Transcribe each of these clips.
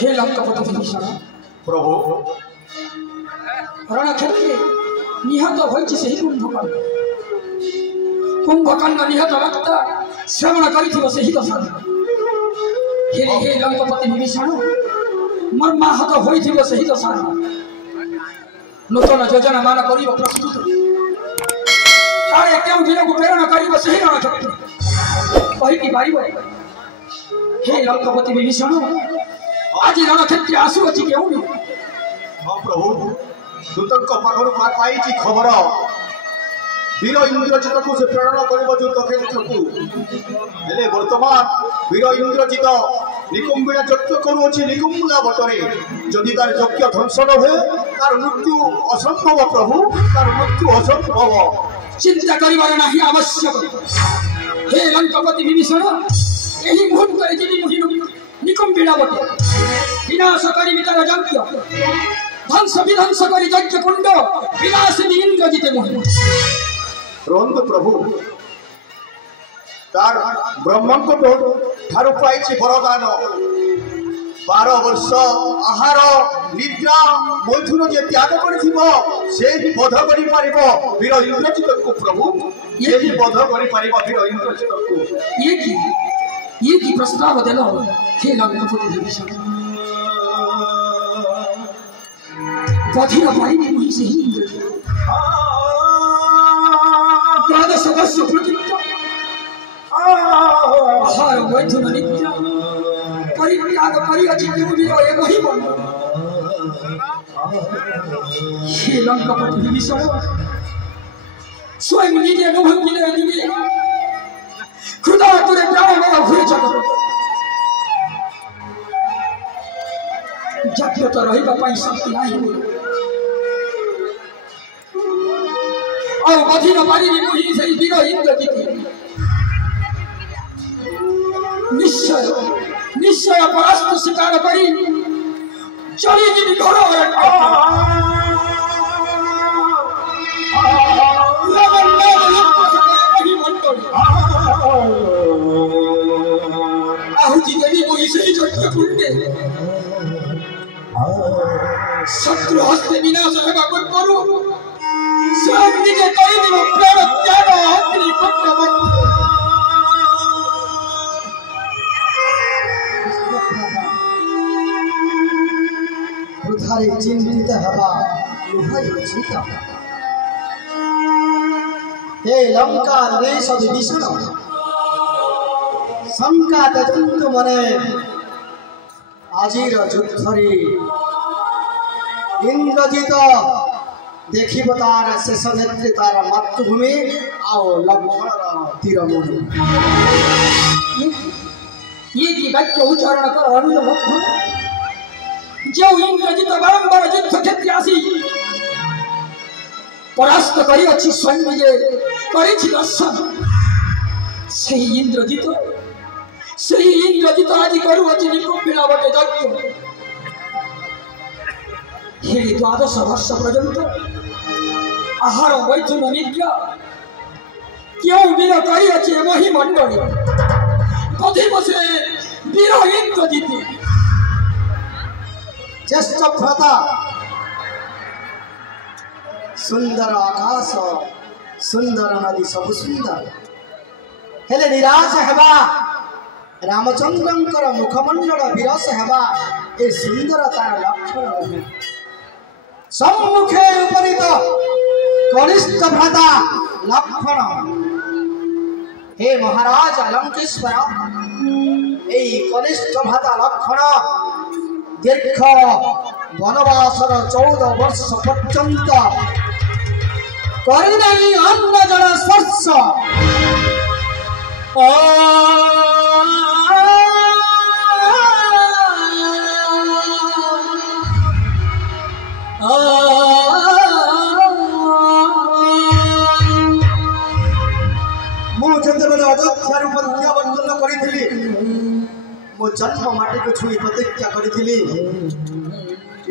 हे लंकापति विभीषण प्रभु रणक्षेत्रे निहत होइछि ସେହି कुंभकर्ण निहत रक्त श्रवण करिथिबो ସେହି दशा हे लंकापति विभीषण मर्माहत होइथिबो ସେହି दशा नूतन योजना मान करिब प्रस्तुत काले केउ दिनकु प्रेरणा करिब ସେହି रणक्षेत्र कहिकि पारिब हे लंकापति विभीषण आज रणक्षेत्र आसुअछि केउ हाँ प्रभु दूतक पाखर पाई खबर वीर इंद्रजित को से प्रेरणा कर युद्ध क्षेत्र को हेले वर्तमान वीर इंद्रजित निकुंबिड़ा यज्ञ करुच्छी निकुंबिड़ा बटरे जदि तार यज्ञ ध्वंस न हुए तार मृत्यु असंभव प्रभु तार मृत्यु असंभव चिंता करिबार नाही आवश्यक हे लंकापति विभीषण एही मुहूर्त रे जिनि मुहि निकुंबिड़ा बटे विनाश करिबि तार यज्ञ ध्वंस विध्वंस करी यज्ञ कुंड विनाशिनी इंद्रजित मुहि रंद प्रभु तार ब्रह्मको ठारू पाई वरदान 12 वर्ष आहार निद्रा मैथुन जे त्याग कर बध कर वीर इंद्रजित को प्रभु ये भी बध कर वीर इंद्रजित को ये की प्रस्ताव देलो हे लंकापति विभीषण बधिर पाई मुहि से ही इंद्रजित द्वादश वर्ष प्रतिज्ञा आहार मैथुन निद्रा परित्याग करिअछि वीर एवहि बन हे लंकापति विभीषण स्वयं निजे अनुभव किले दिवे खुदा तुरे प्राण मेरा हुए जगत यज्ञ तो रहिबा पाई शक्ति नाही और बधिर पारी मुहि से वीर इंद्रजित निश्चय निश्चय परास्त शिकार करी चली जी घोड़ा आहुति देवी मुहि से यज्ञ कुंडे शत्रु हस्ते विनाश हेबा करू स्वयं निजे करी दिबो प्राण त्याग अग्नि कुंड वृथारे चिंतित हवा लुहाई छिता हे लंका नरेश विभीषण शंका त्यजन्तु मने आजिर युद्धरे इंद्रजित देखिब तार शेष नेत्री तार मातृभूमि आओ लक्ष्मण तीरमुनि ये की वाक्य उच्चारण कर अनुज भक्त जो इंद्रजित बारंबार युद्ध क्षेत्र आसी परास्त करी अछि स्वयं निजे करिछि दर्शन सही इंद्रजित आज करू अछि निकुंबिड़ा बटे यज्ञ हे 12 वर्ष पर्यंत आहार मैथुन निद्रा क्यों वीर करी अछि एवहि मंडली कथि बसे वीर इंद्रजित ज्येष्ठ भ्राता सुंदर आकाश सुंदर नदी सब सुंदर हेले निराश हेबा रामचंद्रंकर मुखमंडल विरस हेबा ए सुंदरतार लक्षण सम्मुखे उपरीत कनिष्ठ भ्राता लक्ष्मण हे महाराज लंकेश्वर ए कनिष्ठ भ्राता लक्ष्मण दीर्घ वनवासर 14 वर्ष पर्यंत करिनाई अन्न जल स्पर्श अयोध्या प्रत्यावर्तन करी मो जन्म माटी को छुई प्रतिज्ञा करी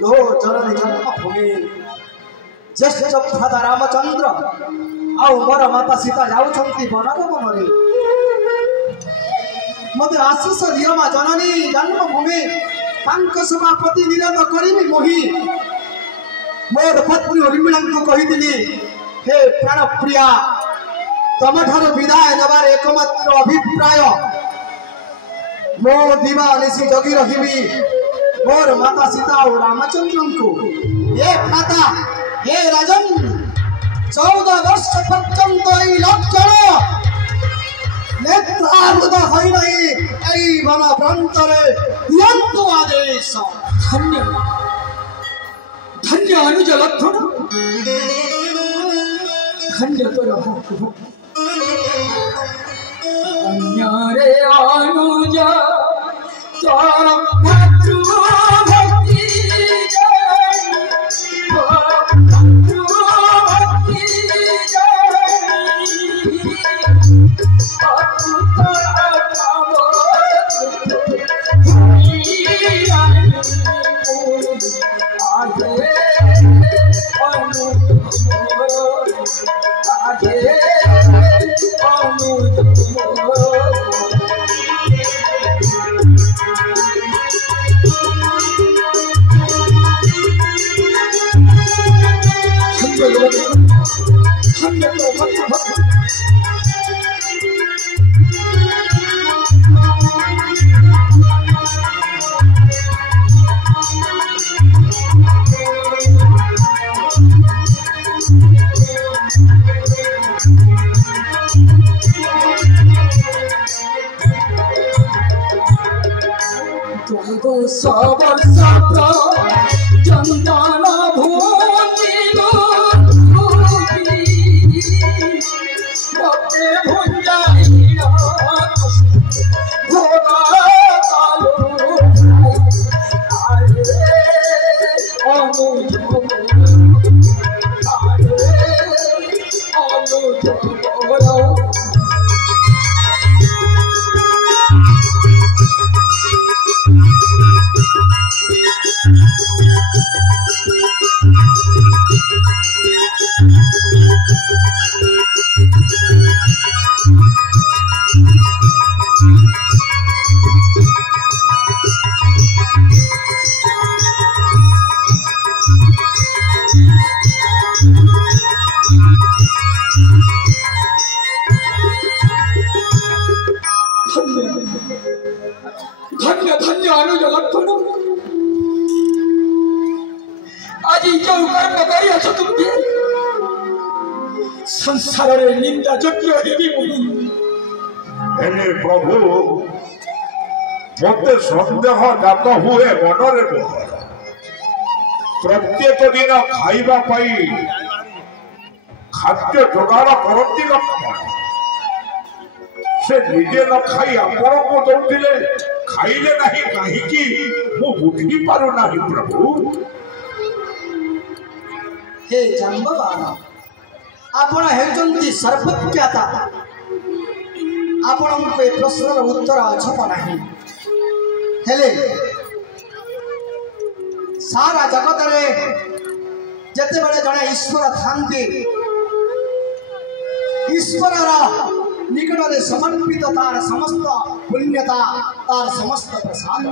लो जननी जन्मभूमि ज्येष्ठ भ्राता रामचंद्र आउ मोर माता सीता जाउछंती वनगमन मत आशीष दियो मा जननी जन्मभूमि सभापति निरंत करी मोहि मोर पत्नी उर्मिला को कही हे प्राण प्रिया तुम ठार विदाय नबार एकमात्र अभिप्राय मो दिवा निशी जगी रही मोर माता सीता और रामचंद्र को हे माता हे राजन 14 वर्ष पर्यंत लक्षण नेत्रावृत होई नहीं वन प्रांतरे दियंतु आदेश धन्य धन्य अनुज लक्षण धन्य तोर धन्य रे अनुज तोर भक्तु भक्ति सबर सप्र चंदन भूमिलो मते भुंजाइरा घोड़ा कालो आरे अनुज धन्य धन्य अनुज लक्षण आज जो कर्म करी आछ तुम संसार रे निंदा योग्य हेबी मुनि हेले प्रभु मते संदेह जात हुए मनरे प्रत्येक दिन खाइबा पाई खाद्य जोगाड़ करती लक्ष्मण से निजे न खाई आपण को दौले खाइले नहीं कहीं मु बुझी पारु नहीं प्रभु हे जन्मबाला आपण हेउचंती सर्वज्ञाता आपण को ए प्रश्नर उत्तर अछप नहीं हेले सारा जगत रे जते बेले जने ईश्वर थांती ईश्वर निकट में समर्पित तार समस्त पुण्यता तार समस्त प्रसाद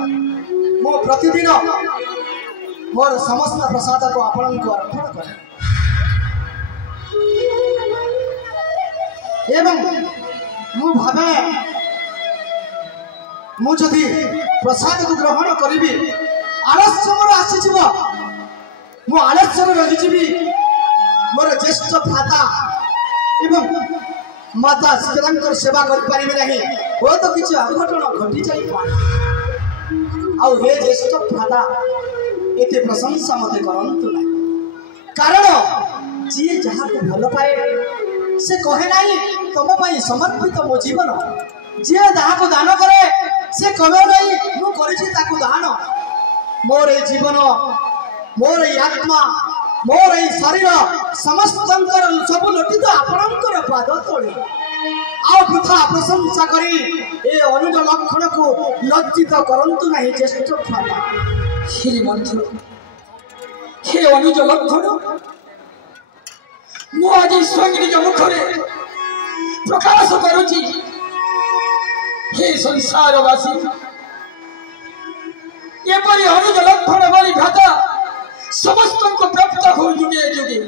मो प्रतिदिन मोर समस्त प्रसाद को आपण को अर्पण करे एवं मु भावे मु जदि प्रसाद को ग्रहण करी आलस्य मोर आसीजिव मु आलस्य रही मोर ज्येष्ठ भ्राता एवं माता सीतांकर सेवा करि नहीं वो तो किसी अघटन घटी जाए आउ हे ज्येष्ठ भ्राता एते प्रशंसा मते करंतु नहीं कारण जी जहाँ को भल पाए से कहे नहीं तुम पाई समर्पित मो जीवन जी जहाँ को दान करे से कहे नहीं मु करिछि ताकु दान मोर ए जीवन मोर ए आत्मा मोर ए शरीर समस्त सब लटी तो आपणकर पाद तले आ वृथा प्रशंसा करी ए अनुज लक्षण को लज्जित करंतु नहीं ज्येष्ठ भ्राता श्रीमंत हे अनुज लक्षण मु आज स्वयं निज मुखरे प्रकाश करुची हे संसारवासी एपरी अनुज लक्षण वाली भ्राता समस्त को प्राप्त हो जुगे जुगे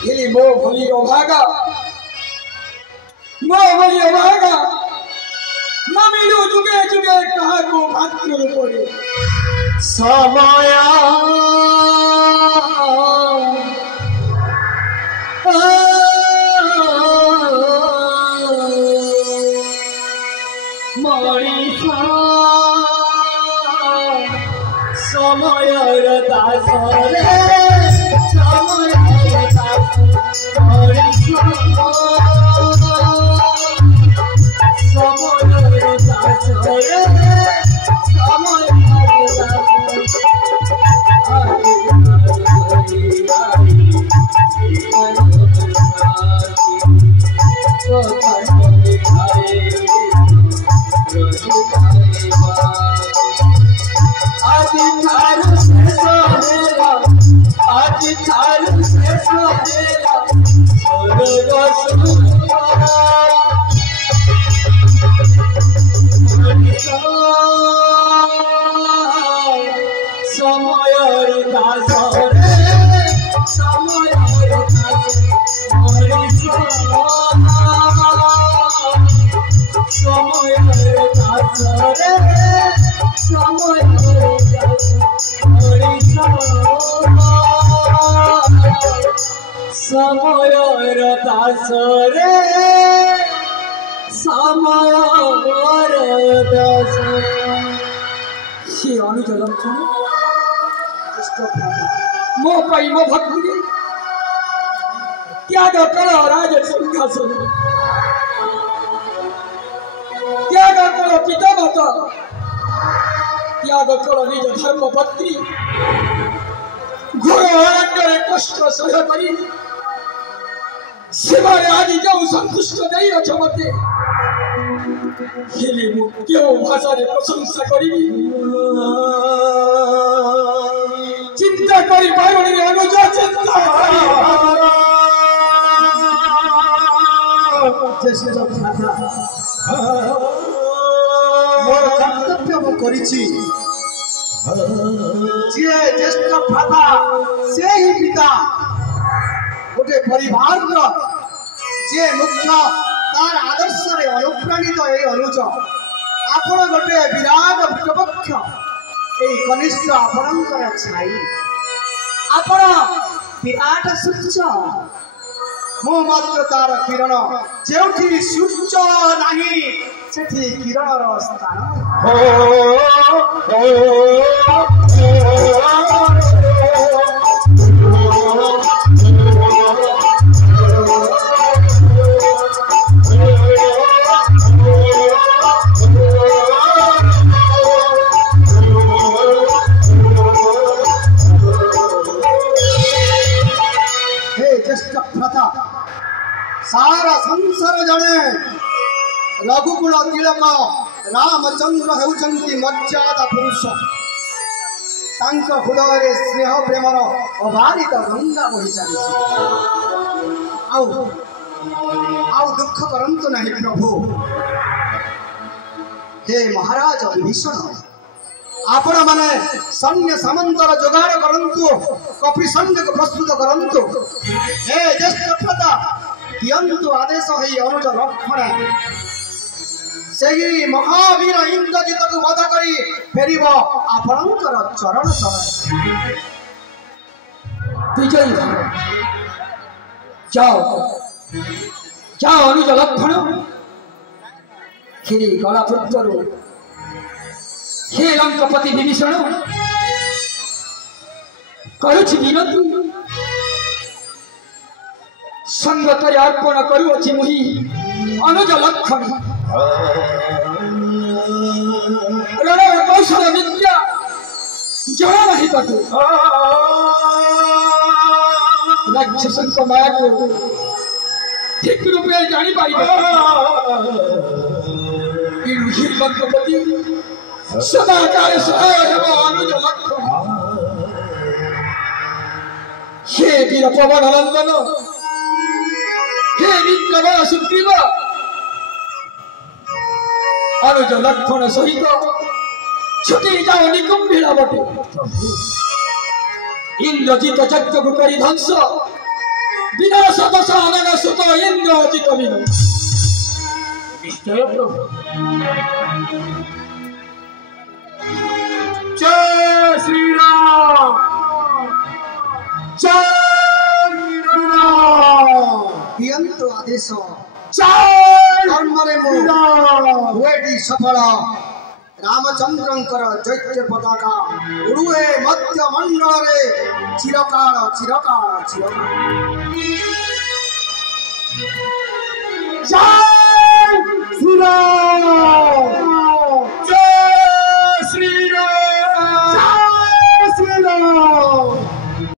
हेली मो भली अभागा न मिलू जुगे जुगे कहा को भातृ रूपे समय समयर दासरे समयर दासरे समयर दासरे समयर दासरे समयर दासरे से अनुज लक्षण मो पाई मो भक्ति त्याग कर राज सिंहासन त्याग कर पिता माता त्याग कर निज धर्म पत्नी घोर अरण्य कष्ट सह करी शिवाय आदि जो संतुष्ट नहीं अच्छ मते हेले मु क्यों भाषा रे प्रशंसा करिबी चिंता करी पारुणी अनुज चिंता जैसे जब था मोर कर्तव्य मु करिछि जे ज्येष्ठ भ्राता से ही पिता गोटे परिवार जे मुख्य तार आदर्श रे अनुप्राणित ए अनुज आपण गोटे विराट वृक्षपक्ष ए कनिष्ठ आपणकर छाई आपण विराट सूर्य मो मात्र तार किरण जेउठी सूर्य नाही सेठी किरणर स्थान सारा संसार जाने रघुकुल तिलक रामचंद्र हेउचंती मर्यादा पुरुष तांक हृदय स्नेह प्रेमर अबारित गंगा बही चली आउ दुख करंतु नहीं प्रभु हे महाराज विभीषण आपण माने सैन्य सामंतर जोगाड़ करंतु कपि सैन्य को प्रस्तुत करंतु हे ज्येष्ठ भ्राता दियंतु आदेश है अनुज लक्षण सेही महावीर इंद्रजित को वध करी फेरिब आपणकर चरण शरण विजयी जाओ जाओ अनुज लक्षण खिरी गला पुत्रु हे लंकापति विभीषण करुछि विनती संगतरे अर्पण करुछि मुहि अनुज लक्षण रण कौशल विद्या जहाँ नहीं तक राक्षसंक माया को ठीक रूपे जानी पाई लंकापति सदाकाल सहाय अनुज लक्षण हे वीर पवन नंदन हे विक्रम सुग्रीव अनुज लक्षण सहित ছুটে যাও নিকুম্ভীরা বটে ইন্দ্রজিত যজ্ঞ করি ধ্বংস বিনাশ দশা অনন সুত ইন্দ্রজিত বিন নিশ্চয় প্রভু জয় শ্রীরাম জয় শ্রীরাম দিয়ন্তু আদেশ জয় কর্মরে শ্রীরাম ହୁଏଟି ସଫଳ ରାମଚନ୍ଦ୍ରଙ୍କର ଚୈତ୍ୟ ପତାକା ଉଡ଼ୁଏ ମଧ୍ୟ ମଣ୍ଡଳରେ ଚିରକାଳ ଚିରକାଳ ଚିରକାଳ ଜୟ ଶ୍ରୀରାମ